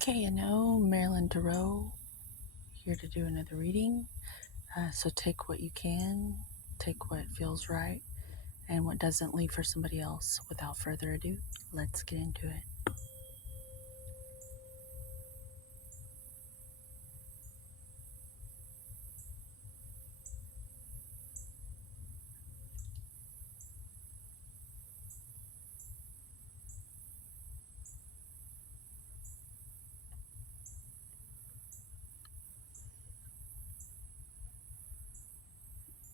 KNO, Marilyn Duro, here to do another reading. So take what you can, take what feels right, and what doesn't, leave for somebody else. Without further ado, let's get into it.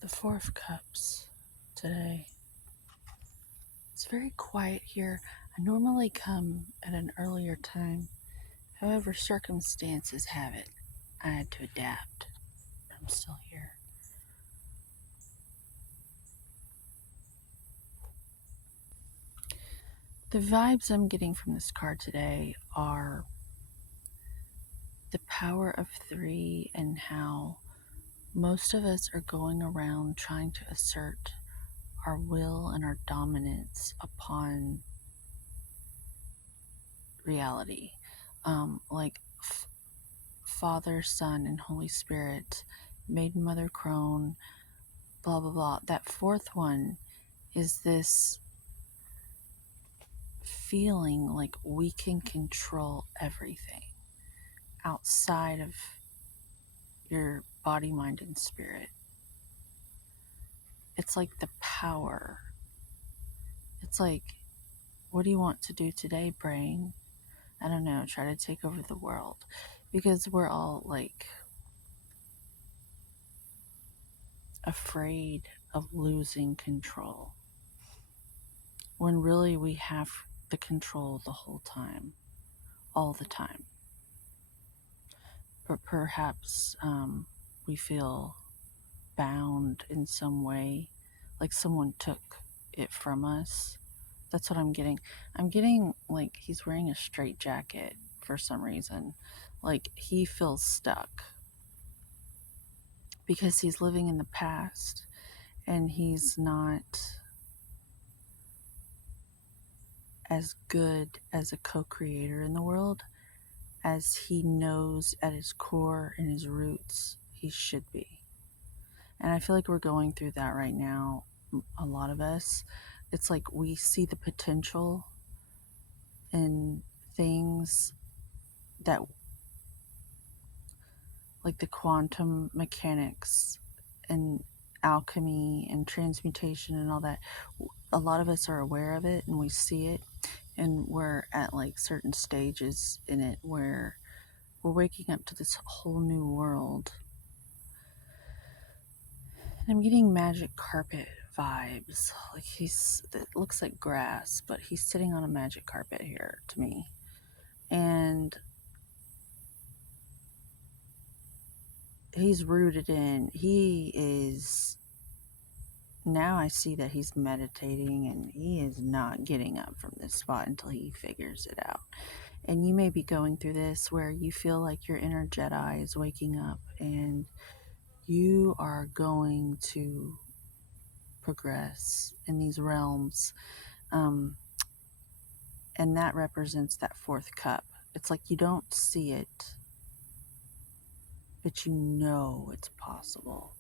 The Four of Cups today. It's very quiet here. I normally come at an earlier time. However, circumstances have it. I had to adapt. I'm still here. The vibes I'm getting from this card today are the power of three and how most of us are going around trying to assert our will and our dominance upon reality. Like Father, Son, and Holy Spirit, Maiden Mother Crone, blah, blah, blah. That fourth one is this feeling like we can control everything outside of your body, mind, and spirit. It's like the power. It's like, what do you want to do today, brain? I don't know, try to take over the world. Because we're all like afraid of losing control. When really we have the control the whole time, all the time. But perhaps we feel bound in some way, like someone took it from us. That's what I'm getting. I'm getting like he's wearing a straight jacket for some reason. Like he feels stuck because he's living in the past and he's not as good as a co-creator in the world as he knows at his core and his roots he should be. And I feel like we're going through that right now, a lot of us. It's like we see the potential in things that, like the quantum mechanics and alchemy and transmutation and all that. A lot of us are aware of it and we see it, and we're at like certain stages in it where we're waking up to this whole new world. And I'm getting magic carpet vibes. Like it looks like grass, but he's sitting on a magic carpet here to me. And he's rooted in, now I see that he's meditating and he is not getting up from this spot until he figures it out. And you may be going through this where you feel like your inner Jedi is waking up and you are going to progress in these realms. And that represents that fourth cup. It's like you don't see it, but you know it's possible.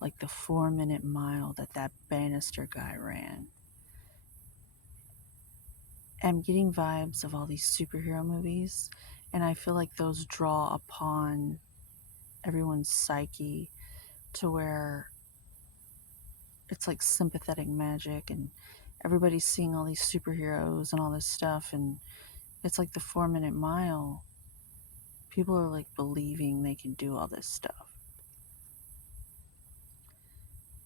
Like the 4-minute mile that Bannister guy ran. I'm getting vibes of all these superhero movies, and I feel like those draw upon everyone's psyche to where it's like sympathetic magic, and everybody's seeing all these superheroes and all this stuff, and it's like the 4-minute mile. People are like believing they can do all this stuff.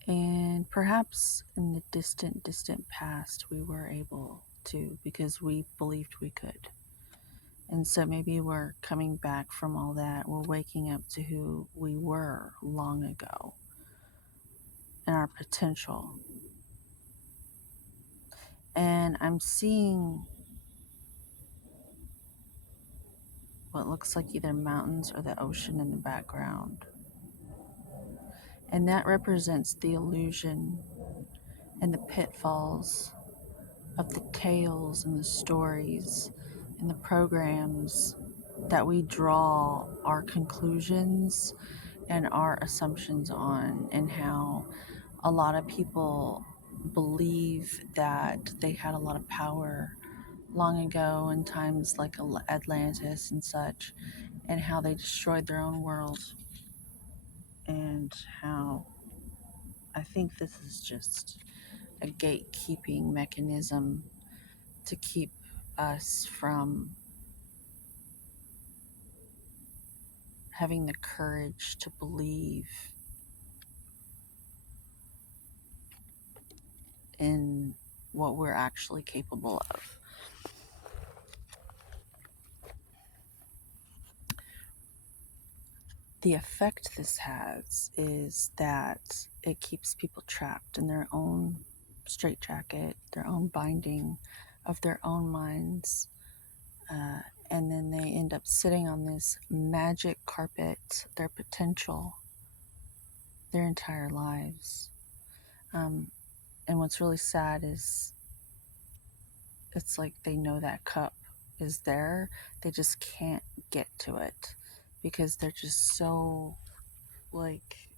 And perhaps in the distant, distant past, we were able to because we believed we could. And so maybe we're coming back from all that. We're waking up to who we were long ago and our potential. And I'm seeing what looks like either mountains or the ocean in the background. And that represents the illusion and the pitfalls of the tales and the stories and the programs that we draw our conclusions and our assumptions on, and how a lot of people believe that they had a lot of power long ago in times like Atlantis and such, and how they destroyed their own world, and how I think this is just a gatekeeping mechanism to keep us from having the courage to believe in what we're actually capable of. The effect this has is that it keeps people trapped in their own straitjacket, their own binding of their own minds, uh, and then they end up sitting on this magic carpet, their potential, their entire lives. And what's really sad is it's like they know that cup is there, they just can't get to it because they're just so like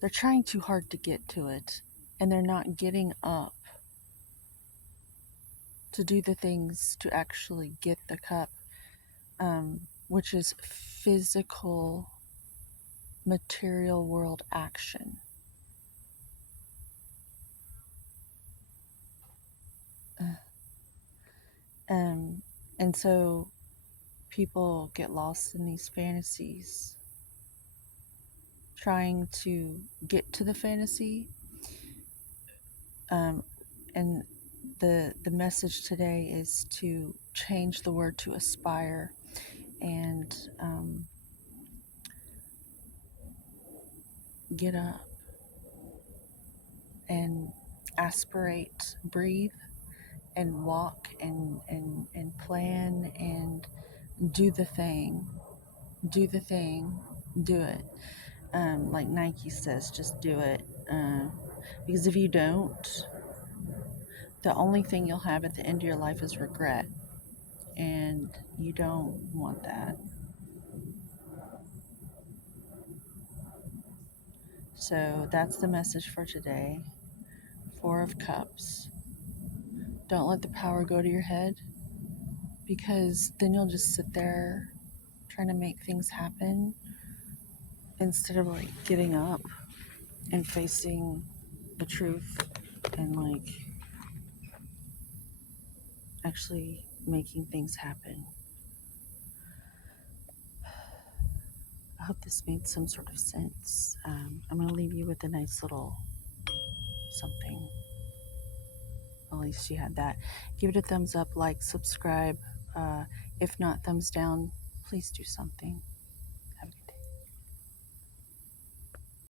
they're trying too hard to get to it, and they're not getting up to do the things to actually get the cup, which is physical, material world action. And so people get lost in these fantasies, trying to get to the fantasy. And the message today is to change the word to aspire, and get up and aspirate, breathe, and walk, and plan, and do the thing. Do the thing. Do it. Like Nike says, just do it. Because if you don't, the only thing you'll have at the end of your life is regret. And you don't want that. So that's the message for today. Four of Cups. Don't let the power go to your head, because then you'll just sit there trying to make things happen instead of like getting up and facing the truth, and like actually making things happen. I hope this made some sort of sense. I'm going to leave you with a nice little something. At least you had that. Give it a thumbs up, like, subscribe. If not, thumbs down. Please do something.